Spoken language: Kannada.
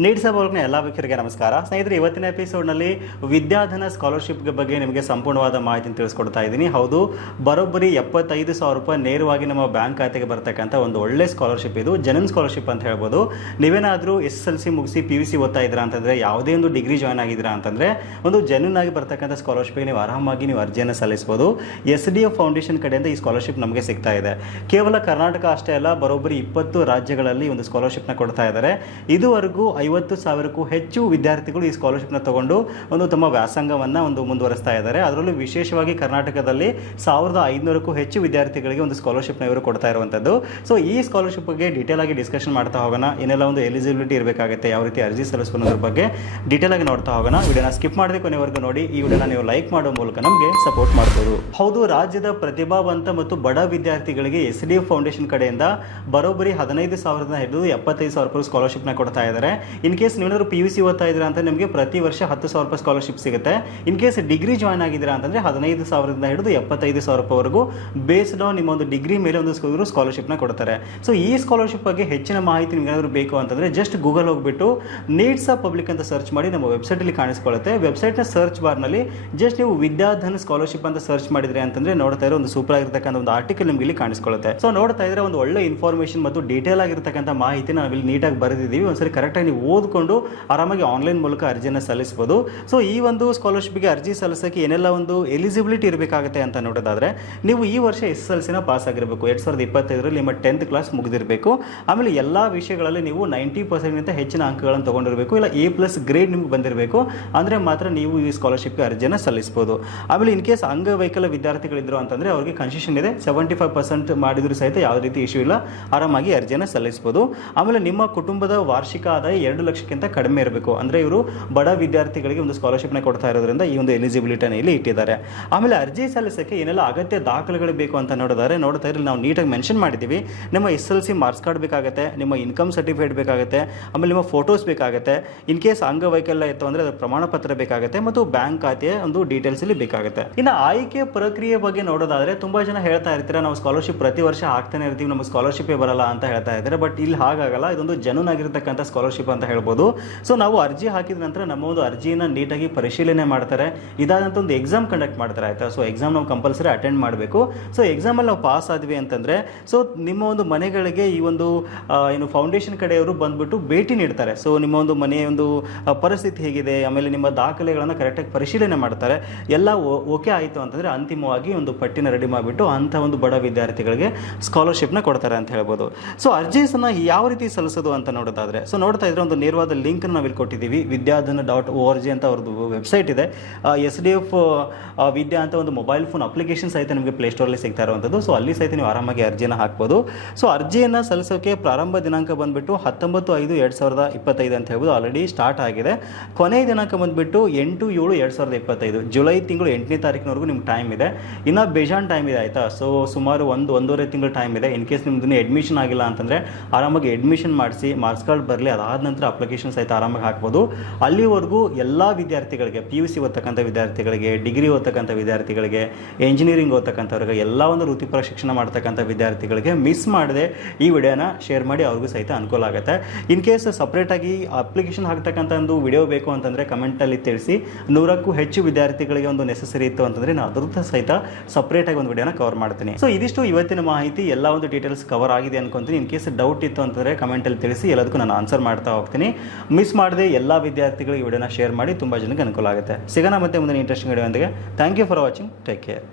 ನೀಡ್ಸ ಬೋರ್ಗ್ನ ಎಲ್ಲ ವೀಕ್ಷಕರಿಗೆ ನಮಸ್ಕಾರ. ಸ್ನೇಹಿತರೆ, ಇವತ್ತಿನ ಎಪಿಸೋಡ್ನಲ್ಲಿ ವಿದ್ಯಾಧನ ಸ್ಕಾಲರ್ಶಿಪ್ಗೆ ಬಗ್ಗೆ ನಿಮಗೆ ಸಂಪೂರ್ಣವಾದ ಮಾಹಿತಿಯನ್ನು ತಿಳಿಸ್ಕೊಡ್ತಾ ಇದ್ದೀನಿ. ಹೌದು, ಬರೋಬ್ಬರಿ ಎಪ್ಪತ್ತೈದು ಸಾವಿರ ರೂಪಾಯಿ ನೇರವಾಗಿ ನಮ್ಮ ಬ್ಯಾಂಕ್ ಖಾತೆಗೆ ಬರ್ತಕ್ಕಂಥ ಒಂದು ಒಳ್ಳೆ ಸ್ಕಾಲರ್ಶಿಪ್ ಇದು ಜನನ್ ಸ್ಕಾಲರ್ಶಿಪ್ ಅಂತ ಹೇಳ್ಬೋದು. ನೀವೇನಾದರೂ ಎಸ್ ಎಸ್ ಎಲ್ ಸಿ ಮುಗಿಸಿ ಪಿ ಯು ಸಿ ಓದ್ತಾ ಇದ್ದೀರಾ ಅಂತಂದರೆ, ಯಾವುದೇ ಒಂದು ಡಿಗ್ರಿ ಜಾಯ್ನ್ ಆಗಿದ್ದೀರಾ ಅಂತಂದರೆ, ಒಂದು ಜನನ್ ಆಗಿ ಬರ್ತಕ್ಕಂಥ ಸ್ಕಾಲರ್ಶಿಪ್ಗೆ ನೀವು ಆರಾಮಾಗಿ ನೀವು ಅರ್ಜಿಯನ್ನು ಸಲ್ಲಿಸ್ಬೋದು ಎಸ್ ಡಿ ಎಫ್ ಫೌಂಡೇಶನ್ ಕಡೆಯಿಂದ ಈ ಸ್ಕಾಲರ್ಶಿಪ್ ನಮಗೆ ಸಿಗ್ತಾ ಇದೆ. ಕೇವಲ ಕರ್ನಾಟಕ ಅಷ್ಟೇ ಅಲ್ಲ, ಬರೋಬ್ಬರಿ ಇಪ್ಪತ್ತು ರಾಜ್ಯಗಳಲ್ಲಿ ಒಂದು ಸ್ಕಾಲರ್ಶಿಪ್ನ ಕೊಡ್ತಾ ಇದ್ದಾರೆ. ಇದುವರೆಗೂ ಐವತ್ತು ಸಾವಿರಕ್ಕೂ ಹೆಚ್ಚು ವಿದ್ಯಾರ್ಥಿಗಳು ಈ ಸ್ಕಾಲರ್ಶಿಪ್ನ ತಗೊಂಡು ಒಂದು ತಮ್ಮ ವ್ಯಾಸಂಗವನ್ನು ಒಂದು ಮುಂದುವರಿಸ್ತಾ ಇದ್ದಾರೆ. ಅದರಲ್ಲೂ ವಿಶೇಷವಾಗಿ ಕರ್ನಾಟಕದಲ್ಲಿ ಸಾವಿರದ ಐನೂರಕ್ಕೂ ಹೆಚ್ಚು ವಿದ್ಯಾರ್ಥಿಗಳಿಗೆ ಒಂದು ಸ್ಕಾಲರ್ಶಿಪ್ನ ಇವರು ಕೊಡ್ತಾ ಇರುವಂಥದ್ದು ಸೊ ಈ ಸ್ಕಾಲರ್ಶಿಪ್ ಬಗ್ಗೆ ಡೀಟೇಲ್ ಆಗಿ ಡಿಸ್ಕಷನ್ ಮಾಡ್ತಾ ಹೋಗೋಣ. ಏನೆಲ್ಲ ಒಂದು ಎಲಿಜಿಬಿಲಿಟಿ ಇರಬೇಕಾಗುತ್ತೆ, ಯಾವ ರೀತಿ ಅರ್ಜಿ ಸಲ್ಲಿಸ್ಕೊಳ್ಳೋದ್ರ ಬಗ್ಗೆ ಡೀಟೇಲ್ ಆಗಿ ನೋಡ್ತಾ ಹೋಗೋಣ. ವಿಡಿಯೋನ ಸ್ಕಿಪ್ ಮಾಡದೆ ಕೊನೆವರೆಗೂ ನೋಡಿ, ಈ ವಿಡಿಯೋನ ನೀವು ಲೈಕ್ ಮಾಡೋ ಮೂಲಕ ನಮಗೆ ಸಪೋರ್ಟ್ ಮಾಡ್ಬೋದು. ಹೌದು, ರಾಜ್ಯದ ಪ್ರತಿಭಾವಂತ ಮತ್ತು ಬಡ ವಿದ್ಯಾರ್ಥಿಗಳಿಗೆ ಎಸ್ ಡಿ ಎಫ್ ಫೌಂಡೇಶನ್ ಕಡೆಯಿಂದ ಬರೋಬ್ಬರಿ ಹದಿನೈದು ಸಾವಿರದ ಹಿಡಿದು ಎಪ್ಪತ್ತೈದು ಸಾವಿರ ರೂಪಾಯಿ ಸ್ಕಾಲರ್ಶಿಪ್ನ ಕೊಡ್ತಾ ಇದ್ದಾರೆ. ಇನ್ ಕೇಸ್ ನೀವೇನಾದ್ರು ಪಿ ಯು ಸಿ ಓದ್ತಾ ಇದ್ದೀರಾ ಅಂತ ನಿಮಗೆ ಪ್ರತಿ ವರ್ಷ ಹತ್ತು ಸಾವಿರ ರೂಪಾಯಿ ಸ್ಕಾಲರ್ಶಿಪ್ ಸಿಗುತ್ತೆ. ಇನ್ ಕೇಸ್ ಡಿಗ್ರಿ ಜಾಯ್ನ್ ಆಗಿದ್ದೀರಾ ಅಂತಂದ್ರೆ ಹದಿನೈದು ಸಾವಿರದಿಂದ ಹಿಡಿದು ಎಪ್ಪತ್ತೈದು ಸಾವಿರ ರೂಪಾಯಿವರೆಗೂ ಬೇಸ್ಡ್ ಆನ್ ನಿಮ್ಮ ಒಂದು ಡಿಗ್ರಿ ಮೇಲೆ ಒಂದು ಇವರು ಸ್ಕಾಲರ್ಶಿಪ್ನ ಕೊಡ್ತಾರೆ. ಸೊ ಈ ಸ್ಕಾಲರ್ಶಿಪ್ ಬಗ್ಗೆ ಹೆಚ್ಚಿನ ಮಾಹಿತಿ ನಿಮ್ಗೆ ಏನಾದರೂ ಬೇಕು ಅಂತಂದ್ರೆ ಜಸ್ಟ್ ಗೂಗಲ್ ಹೋಗ್ಬಿಟ್ಟು ನೀಡ್ಸ್ ಆಫ್ ಪಬ್ಲಿಕ್ ಅಂತ ಸರ್ಚ್ ಮಾಡಿ ನಮ್ಮ ವೆಬ್ಸೈಟಲ್ಲಿ ಕಾಣಿಸ್ಕೊಳ್ಳುತ್ತೆ ವೆಬ್ಸೈಟ್ನ ಸರ್ಚ್ ಬಾರ್ನಲ್ಲಿ ಜಸ್ಟ್ ನೀವು ವಿದ್ಯಾಧನ ಸ್ಕಾಲರ್ಶಿಪ್ ಅಂತ ಸರ್ಚ್ ಮಾಡಿದ್ರೆ ಅಂತಂದ್ರೆ ನೋಡ್ತಾ ಇರೋ ಒಂದು ಸೂಪರ್ ಆಗಿರ್ತಕ್ಕಂಥ ಒಂದು ಆರ್ಟಿಕಲ್ ನಿಮ್ಗೆ ಇಲ್ಲಿ ಕಾಣಿಸ್ಕೊಳ್ಳುತ್ತೆ ಸೊ ನೋಡ್ತಾ ಇದ್ರೆ ಒಂದು ಒಳ್ಳೆ ಇನ್ಫಾರ್ಮೇಷನ್ ಮತ್ತು ಡೀಟೇಲ್ ಆಗಿರ್ತಕ್ಕಂಥ ಮಾಹಿತಿ ನಾವು ಇಲ್ಲಿ ನೀಟಾಗಿ ಬರೆದಿದ್ದೀವಿ. ಒಂದ್ಸರಿ ಕರೆಕ್ಟಾಗಿ ನೀವು ಓದ್ಕೊಂಡು ಆರಾಮಾಗಿ ಆನ್ಲೈನ್ ಮೂಲಕ ಅರ್ಜಿಯನ್ನು ಸಲ್ಲಿಸಬಹುದು ಸೊ ಈ ಒಂದು ಸ್ಕಾಲರ್ಶಿಪ್ಗೆ ಅರ್ಜಿ ಸಲ್ಲಿಸೋಕೆ ಏನೆಲ್ಲ ಒಂದು ಎಲಿಜಿಬಿಲಿಟಿ ಇರಬೇಕಾಗುತ್ತೆ ಅಂತ ನೋಡೋದಾದರೆ, ನೀವು ಈ ವರ್ಷ ಎಸ್ ಎಲ್ ಸಿನ ಪಾಸ್ ಆಗಿರಬೇಕು. ಎರಡು ಸಾವಿರದ ಇಪ್ಪತ್ತೈದರಲ್ಲಿ ನಿಮ್ಮ ಟೆಂತ್ ಕ್ಲಾಸ್ ಮುಗಿದಿರಬೇಕು. ಆಮೇಲೆ ಎಲ್ಲ ವಿಷಯಗಳಲ್ಲಿ ನೀವು ನೈಂಟಿ ಪರ್ಸೆಂಟ್ಗಿಂತ ಹೆಚ್ಚಿನ ಅಂಕಗಳನ್ನು ತೊಗೊಂಡಿರಬೇಕು. ಇಲ್ಲ ಎ ಪ್ಲಸ್ ಗ್ರೇಡ್ ನಿಮ್ಗೆ ಬಂದಿರಬೇಕು. ಅಂದರೆ ಮಾತ್ರ ನೀವು ಈ ಸ್ಕಾಲರ್ಶಿಪ್ಗೆ ಅರ್ಜಿಯನ್ನು ಸಲ್ಲಿಸ್ಬೋದು. ಆಮೇಲೆ ಇನ್ ಕೇಸ್ ಅಂಗವೈಕಲ್ಯ ವಿದ್ಯಾರ್ಥಿಗಳಿದ್ರು ಅಂತಂದರೆ ಅವರಿಗೆ ಕನ್ಸೆಷನ್ ಇದೆ. ಸೆವೆಂಟಿ ಫೈವ್ ಪರ್ಸೆಂಟ್ ಮಾಡಿದರೂ ಸಹಿತ ಯಾವುದೇ ರೀತಿ ಇಶ್ಯೂ ಇಲ್ಲ. ಆರಾಮಾಗಿ ಅರ್ಜಿಯನ್ನು ಸಲ್ಲಿಸ್ಬೋದು. ಆಮೇಲೆ ನಿಮ್ಮ ಕುಟುಂಬದ ವಾರ್ಷಿಕ ಆದಾಯ ಎರಡು ಲಕ್ಷಕ್ಕಿಂತ ಕಡಿಮೆ ಇರಬೇಕು. ಅಂದರೆ ಇವರು ಬಡ ವಿದ್ಯಾರ್ಥಿಗಳಿಗೆ ಒಂದು ಸ್ಕಾಲರ್ಶಿಪ್ನ ಕೊಡ್ತಾ ಇರೋದ್ರಿಂದ ಈ ಒಂದು ಎಲಿಜಿಬಿಲಿಟಿನ ಇಲ್ಲಿ ಇಟ್ಟಿದ್ದಾರೆ. ಆಮೇಲೆ ಅರ್ಜಿ ಸಲ್ಲಿಸೋಕ್ಕೆ ಏನೆಲ್ಲ ಅಗತ್ಯ ದಾಖಲೆಗಳು ಬೇಕು ಅಂತ ನೋಡಿದರೆ, ನೋಡ್ತಾ ಇರಲಿ, ನಾವು ನೀಟಾಗಿ ಮೆನ್ಷನ್ ಮಾಡಿದ್ದೀವಿ. ನಿಮ್ಮ S L C marks card ಬೇಕಾಗುತ್ತೆ, ನಿಮ್ಮ ಇನ್ಕಮ್ ಸರ್ಟಿಫಿಕೇಟ್ ಬೇಕಾಗುತ್ತೆ, ಆಮೇಲೆ ನಿಮ್ಮ ಫೋಟೋಸ್ ಬೇಕಾಗುತ್ತೆ. ಇನ್ ಕೇಸ್ ಅಂಗವೈಕಲ್ಯ ಇತ್ತು ಅಂದರೆ ಅದರ ಪ್ರಮಾಣ ಪತ್ರ ಬೇಕಾಗುತ್ತೆ ಮತ್ತು ಬ್ಯಾಂಕ್ ಖಾತೆಯ ಒಂದು ಡೀಟೇಲ್ಸ್ ಇಲ್ಲಿ ಬೇಕಾಗುತ್ತೆ. ಇನ್ನು ಆಯ್ಕೆ ಪ್ರಕ್ರಿಯೆ ಬಗ್ಗೆ ನೋಡೋದಾದರೆ ತುಂಬ ಜನ ಹೇಳ್ತಾ ಇರ್ತೀರ, ನಾವು ಸ್ಕಾಲರ್ಶಿಪ್ ಪ್ರತಿ ವರ್ಷ ಆಗ್ತಾನೆ ಇರ್ತೀವಿ, ನಮಗೆ ಸ್ಕಾಲರ್ಶಿಪ್ಪೇ ಬರಲ್ಲ ಅಂತ ಹೇಳ್ತಾ ಇದ್ದಾರೆ. ಬಟ್ ಇಲ್ಲಿ ಹಾಗಾಗಲ್ಲ, ಇದೊಂದು ಜನನಾಗಿರ್ತಕ್ಕಂಥ ಸ್ಕಾಲರ್ಶಿಪ್ ಅಂತ ಹೇಳ್ಬೋದು. ಸೊ ನಾವು ಅರ್ಜಿ ಹಾಕಿದ ನಂತರ ನಮ್ಮ ಒಂದು ಅರ್ಜಿಯನ್ನು ನೀಟಾಗಿ ಪರಿಶೀಲನೆ ಮಾಡ್ತಾರೆ. ಇದಾದಂಥ ಒಂದು ಎಕ್ಸಾಮ್ ಕಂಡಕ್ಟ್ ಮಾಡ್ತಾರೆ, ಆಯ್ತಾ? ಸೊ ಎಕ್ಸಾಮ್ ನಾವು ಕಂಪಲ್ಸರಿ ಅಟೆಂಡ್ ಮಾಡಬೇಕು. ಸೊ ಎಕ್ಸಾಮಲ್ಲಿ ನಾವು ಪಾಸ್ ಆದ್ವಿ ಅಂತಂದರೆ ಸೊ ನಿಮ್ಮ ಒಂದು ಮನೆಗಳಿಗೆ ಈ ಒಂದು ಏನು ಫೌಂಡೇಶನ್ ಕಡೆಯವರು ಬಂದುಬಿಟ್ಟು ಭೇಟಿ ನೀಡ್ತಾರೆ. ಸೊ ನಿಮ್ಮ ಒಂದು ಮನೆಯ ಒಂದು ಪರಿಸ್ಥಿತಿ ಹೇಗಿದೆ? ಆಮೇಲೆ ನಿಮ್ಮ ದಾಖಲೆಗಳನ್ನು ಕರೆಕ್ಟಾಗಿ ಪರಿಶೀಲನೆ ಮಾಡ್ತಾರೆ. ಎಲ್ಲ ಓಕೆ ಆಯಿತು ಅಂತಂದರೆ ಅಂತಿಮವಾಗಿ ಒಂದು ಪಟ್ಟಿನ ರೆಡಿ ಮಾಡಿಬಿಟ್ಟು ಅಂಥ ಒಂದು ಬಡ ವಿದ್ಯಾರ್ಥಿಗಳಿಗೆ ಸ್ಕಾಲರ್ಶಿಪ್ನ ಕೊಡ್ತಾರೆ ಅಂತ ಹೇಳ್ಬೋದು. ಸೊ ಅರ್ಜಿಸನ್ನು ಯಾವ ರೀತಿ ಸಲ್ಲಿಸೋದು ಅಂತ ನೋಡೋದಾದರೆ ಸೊ ನೋಡ್ತಾ ಇದ್ರೆ ನೇರವಾದ ಲಿಂಕ್ ನಾವು ಇಲ್ಲಿ ಕೊಟ್ಟಿದ್ದೀವಿ, Vidyadhan dot O R G ಅಂತ ಅವ್ರದ್ದು ವೆಬ್ಸೈಟ್ ಇದೆ. ಎಸ್ ಡಿ ಎಫ್ ವಿದ್ಯಾ ಅಂತ ಒಂದು ಮೊಬೈಲ್ ಫೋನ್ ಅಪ್ಲಿಕೇಶನ್ ಸಹಿತ ನಿಮಗೆ ಪ್ಲೇಸ್ಟೋರಲ್ಲಿ ಸಿಗ್ತಾ ಇರುವಂಥದ್ದು. ಸೊ, ಅಲ್ಲಿ ಸಹಿತ ನೀವು ಆರಾಮಾಗಿ ಅರ್ಜಿಯನ್ನು ಹಾಕ್ಬೋದು. ಸೊ, ಅರ್ಜಿಯನ್ನು ಸಲ್ಲಿಸೋಕೆ ಪ್ರಾರಂಭ ದಿನಾಂಕ ಬಂದುಬಿಟ್ಟು ಹತ್ತೊಂಬತ್ತು ಐದು ಎರಡು ಸಾವಿರದ ಇಪ್ಪತ್ತೈದು ಅಂತ ಹೇಳ್ಬೋದು. ಆಲ್ರೆಡಿ ಸ್ಟಾರ್ಟ್ ಆಗಿದೆ. ಕೊನೆಯ ದಿನಾಂಕ ಬಂದುಬಿಟ್ಟು ಎಂಟು ಏಳು ಎರಡು ಸಾವಿರದ ಇಪ್ಪತ್ತೈದು. ಜುಲೈ ತಿಂಗಳು ಎಂಟನೇ ತಾರೀಕಿನವರೆಗೂ ನಿಮ್ಗೆ ಟೈಮ್ ಇದೆ. ಇನ್ನು ಬೇಜಾನ್ ಟೈಮ್ ಇದೆ, ಆಯಿತಾ? ಸೊ, ಸುಮಾರು ಒಂದು, ಒಂದೂವರೆ ತಿಂಗಳು ಟೈಮ್ ಇದೆ. ಇನ್ ಕೇಸ್ ನಿಮ್ದು ಅಡ್ಮಿಷನ್ ಆಗಿಲ್ಲ ಅಂತಂದರೆ ಆರಾಮಾಗಿ ಅಡ್ಮಿಷನ್ ಮಾಡಿಸಿ ಮಾರ್ಕ್ಸ್ ಕಾರ್ಡ್ ಬರಲಿ ಅದಾದ ನಂತರ ಅಪ್ಲಿಕೇಶನ್ ಸಹಿತ ಆರಾಮಾಗಿ ಹಾಕ್ಬೋದು. ಅಲ್ಲಿವರೆಗೂ ಎಲ್ಲ ವಿದ್ಯಾರ್ಥಿಗಳಿಗೆ ಪಿ ಯು ಸಿ ಓದ್ತಕ್ಕಂಥ ವಿದ್ಯಾರ್ಥಿಗಳಿಗೆ ಡಿಗ್ರಿ ಓದ್ತಕ್ಕಂಥ ವಿದ್ಯಾರ್ಥಿಗಳಿಗೆ ಇಂಜಿನಿಯರಿಂಗ್ ಓದ್ತಕ್ಕಂಥವ್ರಿಗೆ, ಎಲ್ಲ ಒಂದು ವೃತ್ತಿಪರ ಶಿಕ್ಷಣ ಮಾಡ್ತಕ್ಕಂಥ ವಿದ್ಯಾರ್ಥಿಗಳಿಗೆ ಮಿಸ್ ಮಾಡದೆ ಈ ವಿಡಿಯೋನ ಶೇರ್ ಮಾಡಿ ಅವ್ರಿಗೂ ಸಹಿತ ಅನುಕೂಲ ಆಗುತ್ತೆ. ಇನ್ ಕೇಸ್ ಸಪ್ರೇಟಾಗಿ ಅಪ್ಲಿಕೇಶನ್ ಹಾಕ್ತಕ್ಕಂಥ ಒಂದು ವಿಡಿಯೋ ಬೇಕು ಅಂತಂದರೆ ಕಮೆಂಟಲ್ಲಿ ತಿಳಿಸಿ. ನೂರಕ್ಕೂ ಹೆಚ್ಚು ವಿದ್ಯಾರ್ಥಿಗಳಿಗೆ ಒಂದು ನೆಸಸರಿ ಇತ್ತು ಅಂತಂದರೆ ನಾನು ಅದ್ರದ್ದು ಸಹಿತ ಸಪ್ರೇಟಾಗಿ ಒಂದು ವಿಡಿಯೋನ ಕವರ್ ಮಾಡ್ತೀನಿ. ಸೊ ಇದಿಷ್ಟು ಇವತ್ತಿನ ಮಾಹಿತಿ, ಎಲ್ಲ ಒಂದು ಡೀಟೇಲ್ಸ್ ಕವರ್ ಆಗಿದೆ ಅನ್ಕೊಂತೀನಿ. ಇನ್ ಕೇಸ್ ಡೌಟ್ ಇತ್ತು ಅಂತಂದರೆ ಕಮೆಂಟಲ್ಲಿ ತಿಳಿಸಿ, ಎಲ್ಲದಕ್ಕೂ ನಾನು ಆನ್ಸರ್ ಮಾಡ್ತಾ ಹೋಗ್ತೀನಿ. ಮಿಸ್ ಮಾಡದೆ ಎಲ್ಲ ವಿದ್ಯಾರ್ಥಿಗಳಿಗೆ ವಿಡಿಯೋನ ಶೇರ್ ಮಾಡಿ, ತುಂಬ ಜನಕ್ಕೆ ಅನುಕೂಲ ಆಗುತ್ತೆ. ಸಿಗೋಣ ಮತ್ತೆ ಮುಂದಿನ interesting video thank you for watching take care